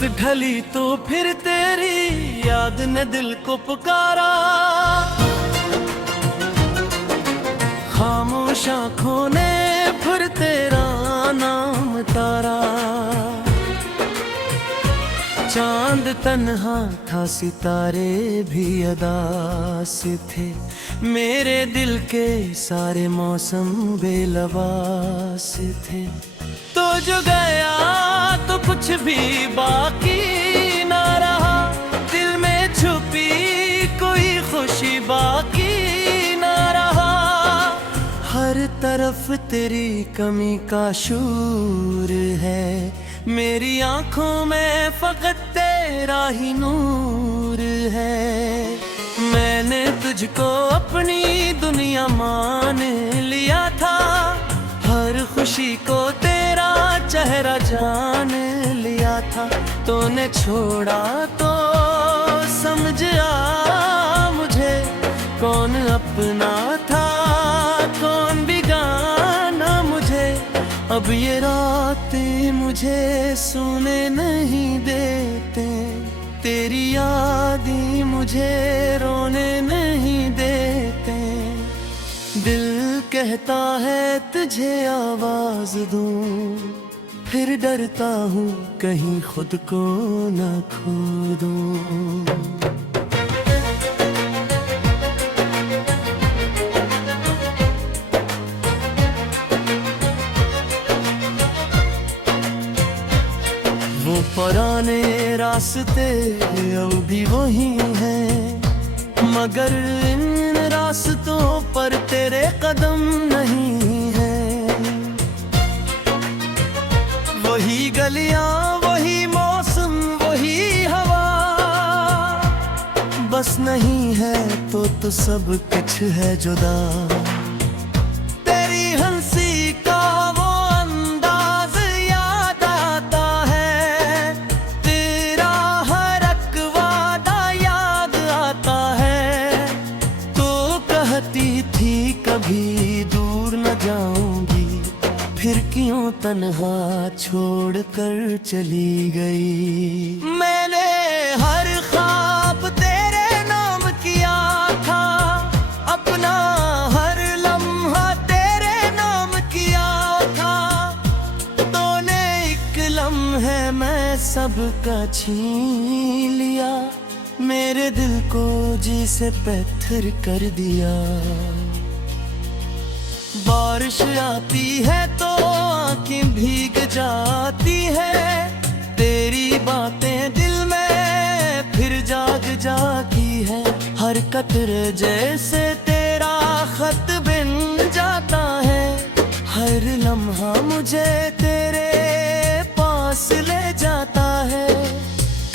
रात ढली तो फिर तेरी याद ने दिल को पुकारा, खामोश आँखों ने फिर तेरा नाम तारा। चांद तन्हा था, सितारे भी अदास थे, मेरे दिल के सारे मौसम बेलबास थे। तो जो गया तो कुछ भी बाकी ना रहा, दिल में छुपी कोई खुशी बाकी ना रहा। हर तरफ तेरी कमी का शूर है, मेरी आंखों में फकत तेरा ही नूर है। मैंने तुझको अपनी दुनिया मान लिया था, हर खुशी को तेरा चेहरा जान लिया था। तूने छोड़ा तो समझ आ मुझे, कौन अपना था कौन बेगाना मुझे। अब ये रातें मुझे सोने नहीं देते, तेरी यादें मुझे रोने नहीं देते। दिल कहता है तुझे आवाज दूं, फिर डरता हूँ कहीं खुद को न खो दूं। वो पुराने रास्ते अब भी वही हैं, मगर इन रास्तों पर तेरे कदम नहीं है। वही गलियां वही मौसम वही हवा, बस नहीं है तो सब कुछ है जुदा। तेरी हंसी का वो अंदाज याद आता है, तेरा हर एक वादा याद आता है। तो कहती थी कभी दूर न जाऊंगी, फिर क्यों तन्हा छोड़ कर चली गई। मैंने हर ख्वाब तेरे नाम किया था, अपना हर लम्हा तेरे नाम किया था। तूने एक लम्हे में सबका छीन लिया, मेरे दिल को जी से पत्थर कर दिया। बारिश आती है तो आँखें भीग जाती है, तेरी बातें दिल में फिर जाग जाती है। हर कतरे जैसे तेरा खत बिन जाता है, हर लम्हा मुझे तेरे पास ले जाता है।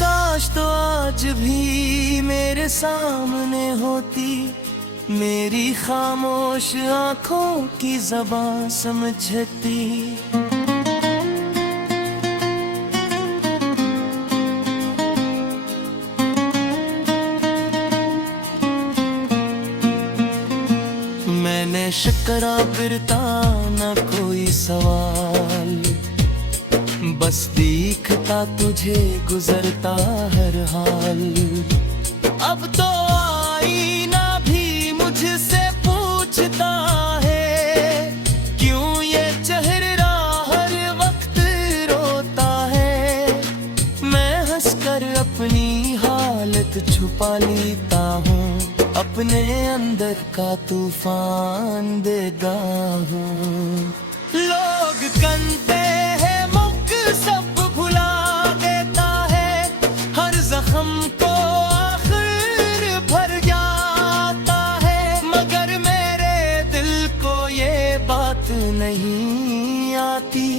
काश तो आज भी मेरे सामने होती, मेरी खामोश आँखों की ज़बान समझती। मैंने शकरा फिरता न कोई सवाल, बस दिखता तुझे गुजरता हर हाल। अब तो आईना भी मुझसे पूछता है, क्यों ये चेहरा हर वक्त रोता है। मैं हंसकर अपनी हालत छुपा लेता हूँ, अपने अंदर का तूफान देता हूँ। लोग कहते हैं मुख सब भुला देता है, हर जख्म को आखिर भर जाता है। मगर मेरे दिल को ये बात नहीं आती,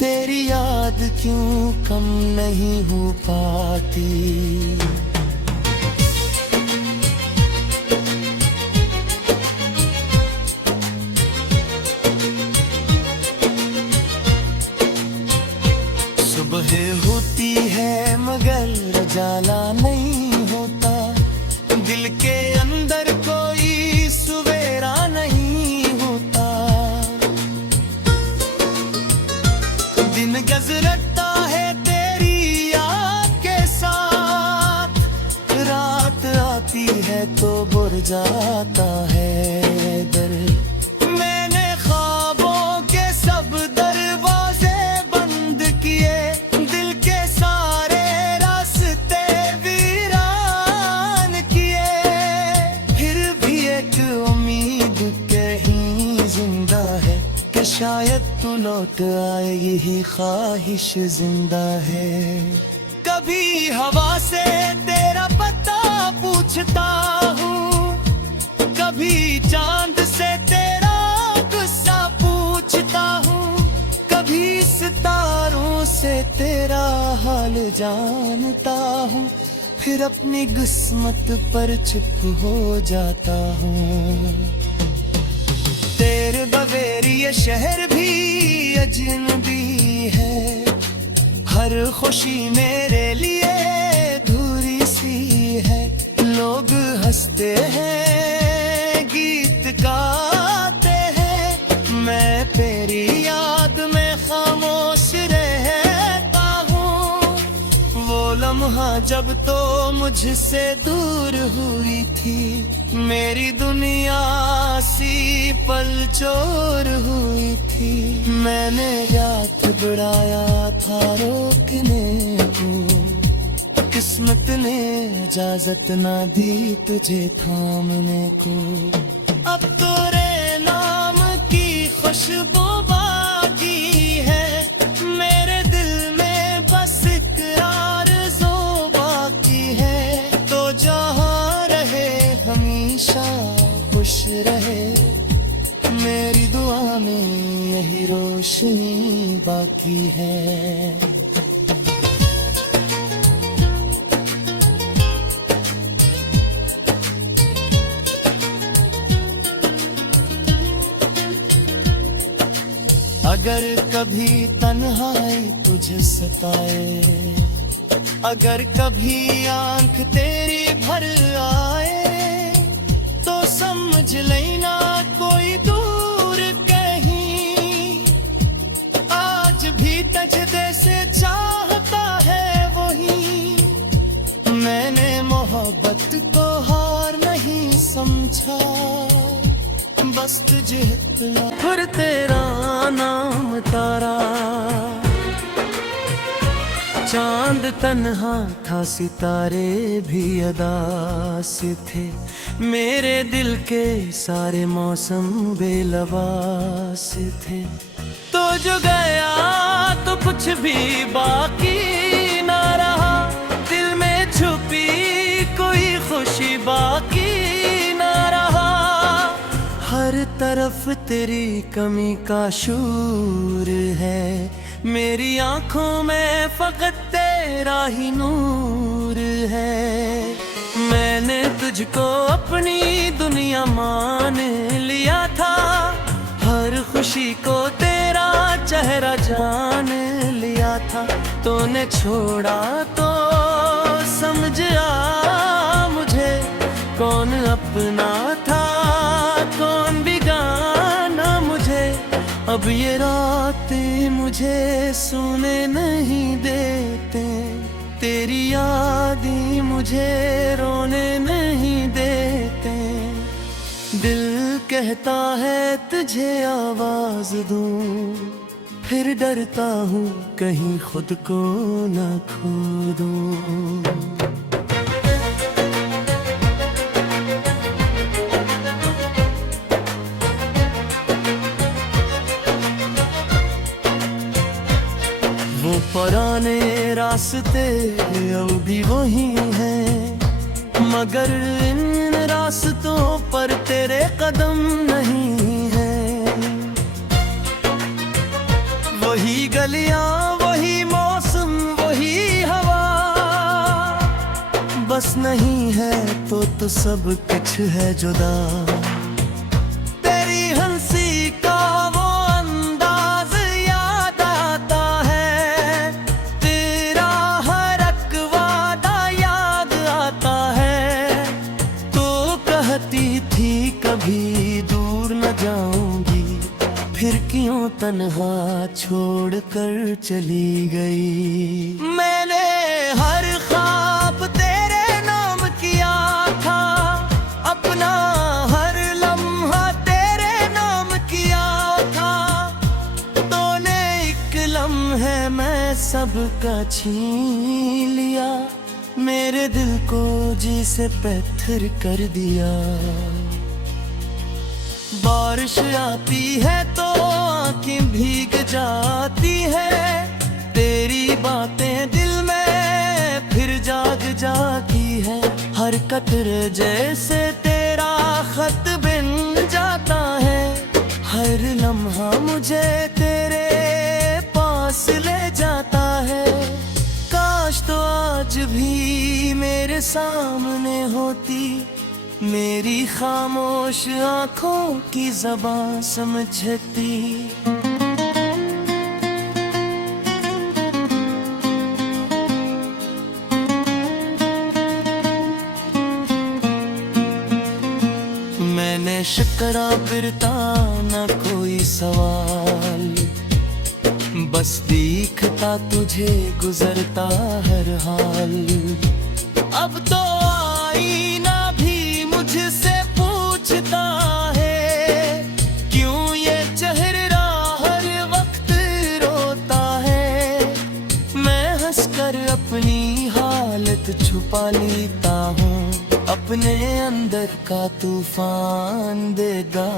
तेरी याद क्यों कम नहीं हो पाती। सुबह होती है मगर उजाला नहीं होता, दिल के अंदर कोई सवेरा नहीं होता। दिन गुजरता है तेरी याद तो बुर जाता है दर। मैंने ख्वाबों के सब दरवाजे बंद किए, दिल के सारे रास्ते वीरान किए, फिर भी एक उम्मीद कहीं जिंदा है कि शायद तू लौट आए, यही ख्वाहिश जिंदा है। कभी हवा से तेरा पता पूछता हूँ, कभी चांद से तेरा गुस्सा पूछता हूँ, कभी सितारों से तेरा हाल जानता हूँ, फिर अपनी किस्मत पर चुप हो जाता हूँ। तेरे बगैर ये शहर भी अजनबी है, हर खुशी मेरे लिए अधूरी सी है। लोग हंसते हैं, गीत गाते हैं, मैं तेरी याद में खामोश रहता हूँ। वो लम्हा जब तो मुझसे दूर हुई थी, मेरी दुनिया सी पलचोर हुई थी। मैंने हाथ बढ़ाया था रोकने को, किस्मत ने इजाजत ना दी तुझे थामने को। अब तेरे नाम की खुशबू बाकी है, मेरे दिल में बस इकरार जो बाकी है। तो जहाँ रहे हमेशा खुश रहे, मेरी दुआ में यही रोशनी बाकी है। अगर कभी तन्हाई तुझे सताए, अगर कभी आंख तेरी भर आए, तो समझ लेना कोई दूर कहीं आज भी तुझे से चाहता है वही। मैंने मोहब्बत को हार नहीं समझा, बस तुझे फिर तेरा नाम तारा। चांद तन्हा था, सितारे भी अदास थे, मेरे दिल के सारे मौसम बेलवास थे। तो जो गया तो कुछ भी बाकी ना रहा, दिल में छुपी कोई खुशी बाकी ना रहा। हर तरफ तेरी कमी का शूर है, मेरी आंखों में फकत तेरा ही नूर है। मैंने तुझको अपनी दुनिया मान लिया था, हर खुशी को तेरा चेहरा जान लिया था। तूने छोड़ा तो समझ आ मुझे, कौन अपना था कौन बेगाना मुझे। अब ये रातें मुझे सोने नहीं देते, तेरी यादें मुझे रोने नहीं देते। दिल कहता है तुझे आवाज दूं, फिर डरता हूँ कहीं खुद को न खो दूं। वो पुराने रास्ते अब भी वही हैं, मगर इन रास्तों पर तेरे कदम नहीं हैं। वही गलियां वही मौसम वही हवा, बस नहीं है तो सब कुछ है जुदा। तेरी हंसी का वो अंदाज याद आता है, तेरा हर एक वादा याद आता है। तो कहती थी कभी दूर न जाऊंगी, फिर क्यों तन्हा छोड़ कर चली गई। मैंने हर ख्वाब तेरे नाम किया था, का छीन लिया, मेरे दिल को जी से पत्थर कर दिया। बारिश आती है तो आंखें भीग जाती है, तेरी बातें दिल में फिर जाग जाती है। हर कतरे जैसे तेरा खत बिन जाता है, हर लम्हा मुझे तेरे पास ले जाता है। काश तो आज भी मेरे सामने होती, मेरी खामोश आंखों की ज़बान समझती। मैंने शकरा फिरता न कोई सवाल, बस दिखता तुझे गुजरता हर हाल। अब तो आईना भी मुझसे पूछता है, क्यों ये चेहरा हर वक्त रोता है। मैं हंसकर अपनी हालत छुपा लेता हूँ, अपने अंदर का तूफान देगा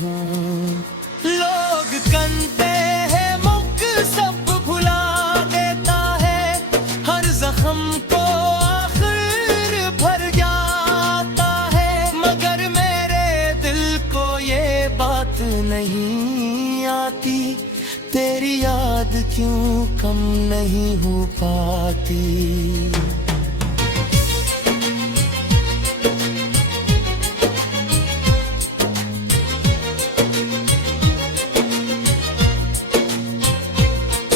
हूँ। लोग कहते हैं मुख सब भुला देता है, हर जख्म को आखिर भर जाता है। मगर मेरे दिल को ये बात नहीं आती, तेरी याद क्यों कम नहीं हो पाती।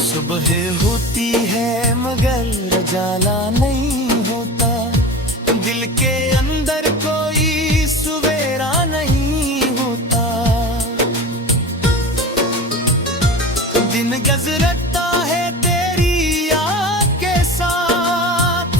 सुबह होती है मगर उजाला नहीं होता, दिल के अंदर कोई सवेरा नहीं होता। दिन गुजरता है तेरी याद के साथ,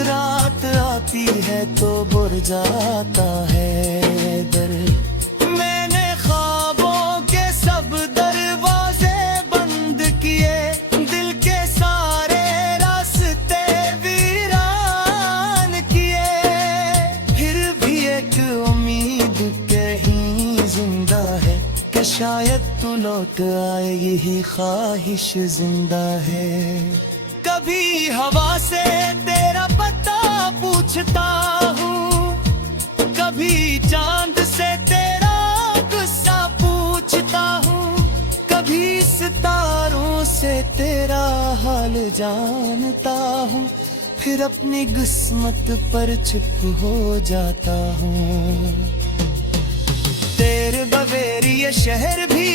रात आती है तो बुझ जाता है दर्द। मैंने ख्वाबों के सब दरवाजे बंद किए, दिल के सारे रास्ते वीरान किए। फिर भी एक उम्मीद कहीं जिंदा है, कि शायद तू लौट आए, यही ख्वाहिश जिंदा है। कभी हवा से तेरा पता पूछता हूँ, कभी चांद से तेरा गुस्सा पूछता हूँ, कभी सितारों से तेरा हाल जानता हूँ। फिर अपनी किस्मत पर चुप हो जाता हूँ। तेरे बगैर ये शहर भी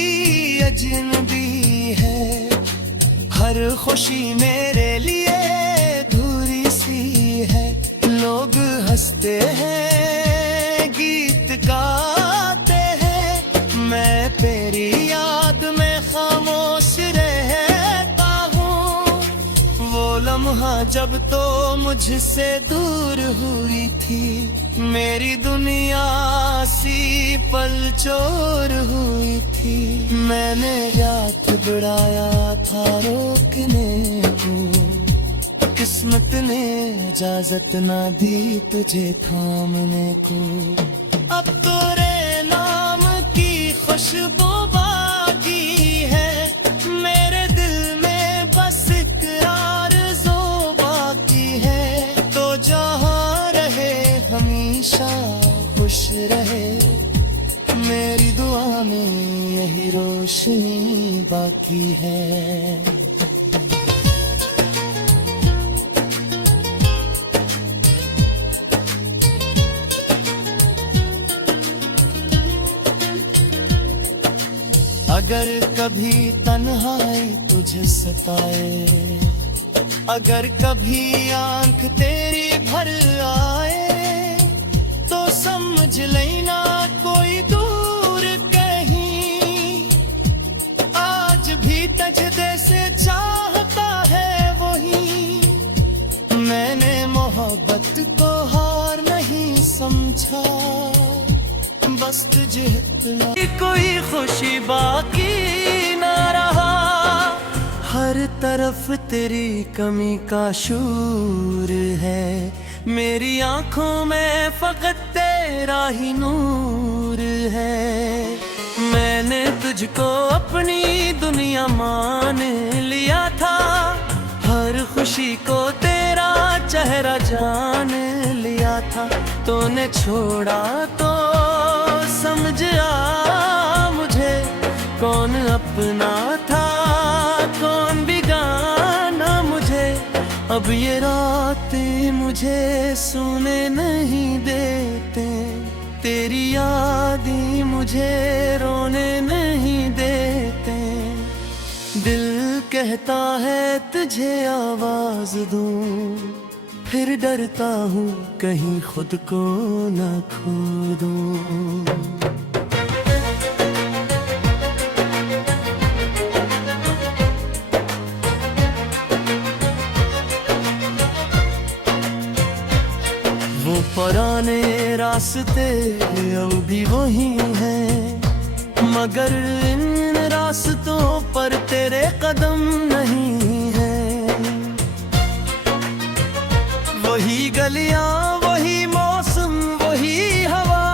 अजनबी है, हर खुशी मेरे लिए अधूरी सी है। लोग हंसते हैं, गीत गाते हैं, मैं तेरी याद में खामोश रहता हूँ। वो लम्हा जब तो मुझसे दूर हुई थी, मेरी दुनिया सी पलचोर हुई थी। मैंने रात बढ़ाया था रोकने को, किस्मत ने इजाजत ना दी तुझे थामने को। अब तेरे नाम की खुशबू बाकी है, मेरे दिल में बस इकरार जो बाकी है। तो जहाँ रहे हमेशा खुश रहे, मेरी दुआ में यही रोशनी बाकी है। अगर कभी तन्हाई तुझे सताए, अगर कभी आंख तेरी भर आए, तो समझ लेना कोई दूर कहीं आज भी तजदे से चाहता है वही। मैंने मोहब्बत को हार नहीं समझा, बस तुझे कोई खुशी बाकी ना रहा। हर तरफ तेरी कमी का शूर है, मेरी आंखों में फकत तेरा ही नूर है। मैंने तुझको अपनी दुनिया मान लिया था, हर खुशी को तेरा चेहरा जान लिया था। तूने छोड़ा तो समझ आ मुझे, कौन अपना था कौन बेगाना मुझे। अब ये रातें मुझे सोने नहीं देते, तेरी यादें मुझे रोने नहीं देते। दिल कहता है तुझे आवाज दूं, फिर डरता हूँ कहीं खुद को न खो दूं। वो पुराने रास्ते अब भी वही हैं, मगर इन रास्तों पर तेरे कदम नहीं हैं। वही गलियां वही मौसम वही हवा,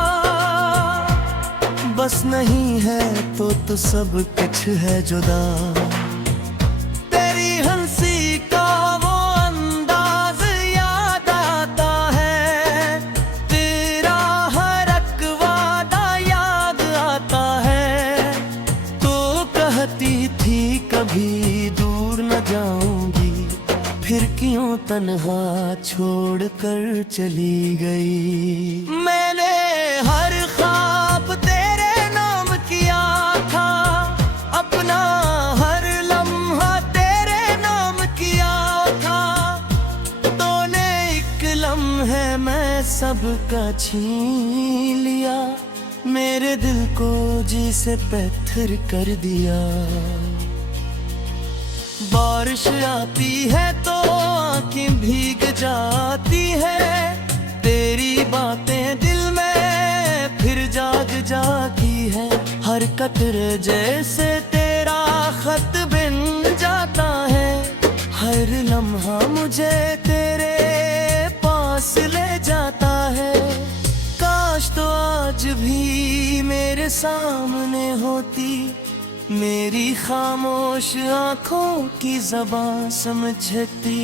बस नहीं है तो सब कुछ है जुदा। तेरी हंसी का वो अंदाज याद आता है, तेरा हर एक वादा याद आता है। तो कहती थी कभी दूर न जाऊंगी, फिर क्यों तन्हा छोड़ कर चली गई। मैंने हर ख्वाब तेरे नाम किया था, अपना हर लम्हा तेरे नाम किया था। तूने एक लम्हे में सबका छीन लिया, मेरे दिल को जी से पत्थर कर दिया। बारिश आती है तो आंखें भीग जाती है, तेरी बातें दिल में फिर जाग जाती है। हर कतरे जैसे तेरा खत बिन जाता है, हर लम्हा मुझे तेरे पास ले जाता है। काश तो आज भी मेरे सामने होती, मेरी खामोश आंखों की ज़बान समझती।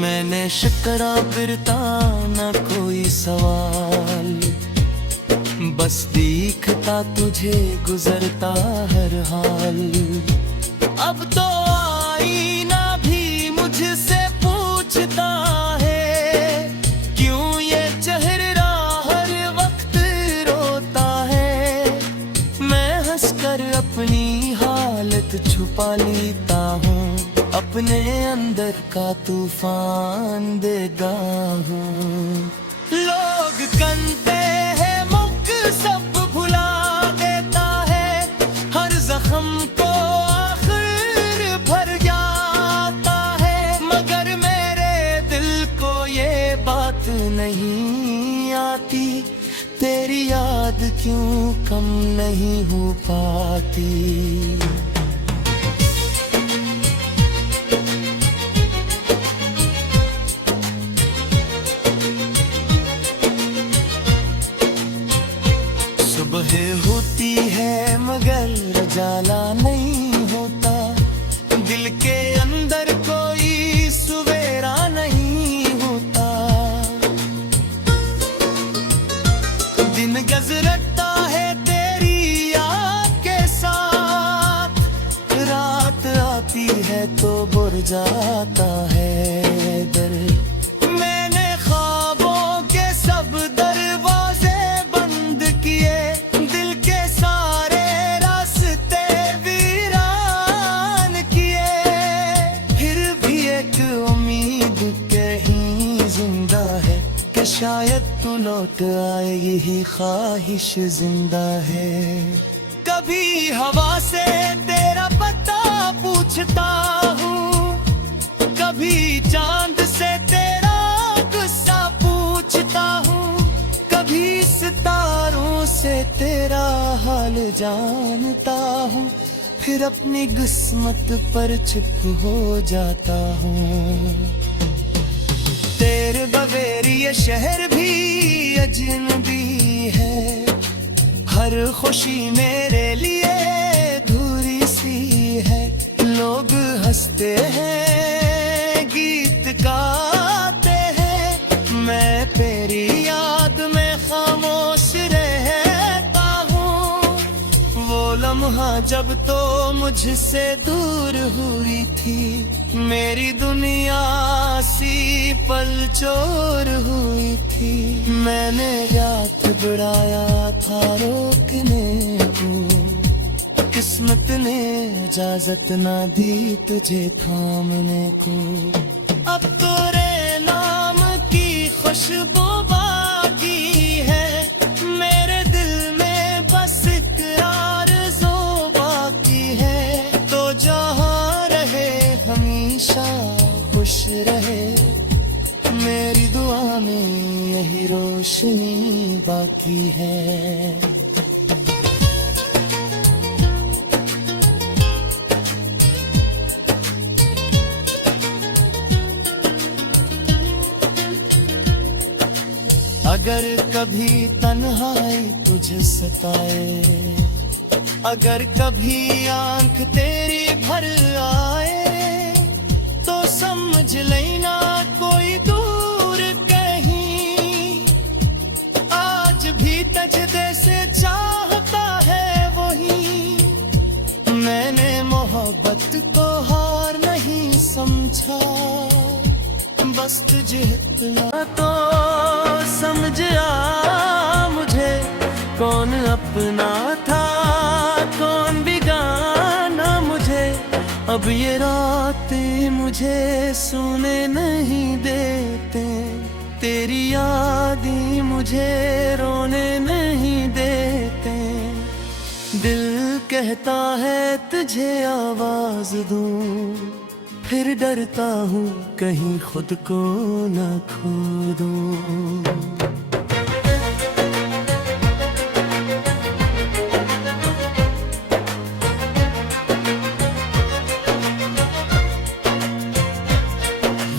मैंने शकरा फिरता न कोई सवाल, बस दिखता तुझे गुजरता हर हाल। अब तो आईना भी मुझसे पूछता है, क्यों ये चेहरा हर वक्त रोता है। मैं हंसकर अपनी हालत छुपा लेता हूँ, अपने अंदर का तूफान देगा हूँ। लोग कहते हैं मुख सब भुला देता है, हर जख्म को आखिर भर जाता है। मगर मेरे दिल को ये बात नहीं आती, तेरी याद क्यों कम नहीं हो पाती। सुबह होती है मगर उजाला नहीं होता, दिल के अंदर कोई सवेरा नहीं होता। दिन गुजरता है तेरी याद के साथ, रात आती है तो बुझ जाता है दर्द। मैंने ख्वाबों के सब दरवाजे बंद किए, दिल के सारे रास्ते वीरान किए। फिर भी एक उम्मीद कहीं जिंदा है, कि शायद तू लौट आए, यही ख्वाहिश जिंदा है। कभी हवा से तेरा पता पूछता हूँ, कभी चांद से तेरा गुस्सा से तेरा हाल जानता हूँ, फिर अपनी किस्मत पर चुप हो जाता हूँ। तेरे बगैर ये शहर भी अजनबी है, हर खुशी मेरे लिए अधूरी सी है। लोग हंसते हैं, गीत गाते हैं, मैं तेरी याद में खामोश रहता हूँ। वो लम्हा जब तो मुझसे दूर हुई थी, मेरी दुनिया सी पलचोर हुई थी। मैंने हाथ बढ़ाया था रोकने को, किस्मत ने इजाजत ना दी तुझे थामने को। अब तेरे नाम की खुशबू बाकी है, मेरे दिल में बस इकरार जो बाकी है। तो जहाँ रहे हमेशा खुश रहे, मेरी दुआ में यही रोशनी बाकी है। अगर कभी तन्हाई तुझे सताए, अगर कभी आंख तेरी भर आए, तो समझ लेना कोई दूर कहीं आज भी तुझे से चाहता है वही। मैंने मोहब्बत को हार नहीं समझा, बस तुझे इतना तो समझ आ मुझे, कौन अपना था कौन बेगाना मुझे। अब ये रातें मुझे सोने नहीं देते, तेरी यादें मुझे रोने नहीं देते। दिल कहता है तुझे आवाज दूं, फिर डरता हूँ कहीं खुद को न खो दूं।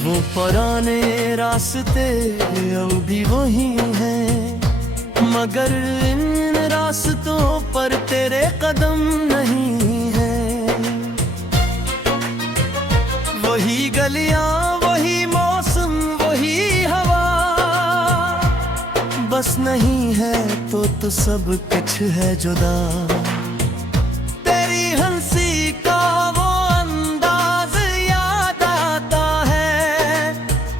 वो पुराने रास्ते अब भी वही हैं, मगर इन रास्तों पर तेरे कदम नहीं है। वही गलियां वही मौसम वही हवा, बस नहीं है तो सब कुछ है जुदा। तेरी हंसी का वो अंदाज याद आता है,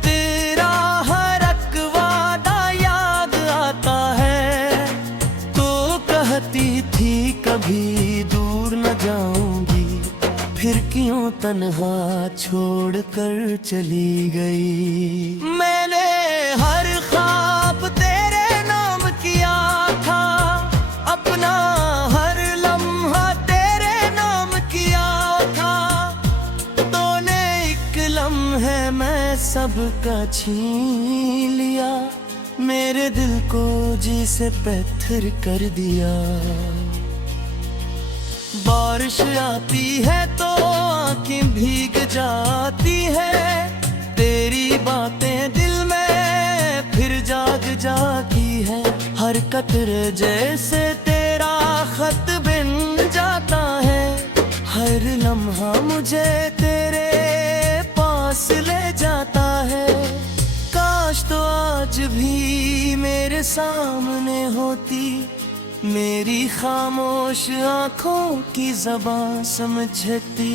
तेरा हर एक वादा याद आता है। तो कहती थी कभी दूर न जाऊंगी, फिर क्यों तन्हा छोड़ कर चली गई। मैंने हर ख्वाब तेरे नाम किया था, अपना हर लम्हा तेरे नाम किया था। तूने एक लम्हे में सबका छीन लिया, मेरे दिल को जी से पत्थर कर दिया। बारिश आती है तो आँखें भीग जाती है, तेरी बातें दिल में फिर जाग जाती है। हर कतरे जैसे तेरा खत बिन जाता है, हर लम्हा मुझे तेरे पास ले जाता है। काश तो आज भी मेरे सामने होती, मेरी खामोश आंखों की ज़बान समझती।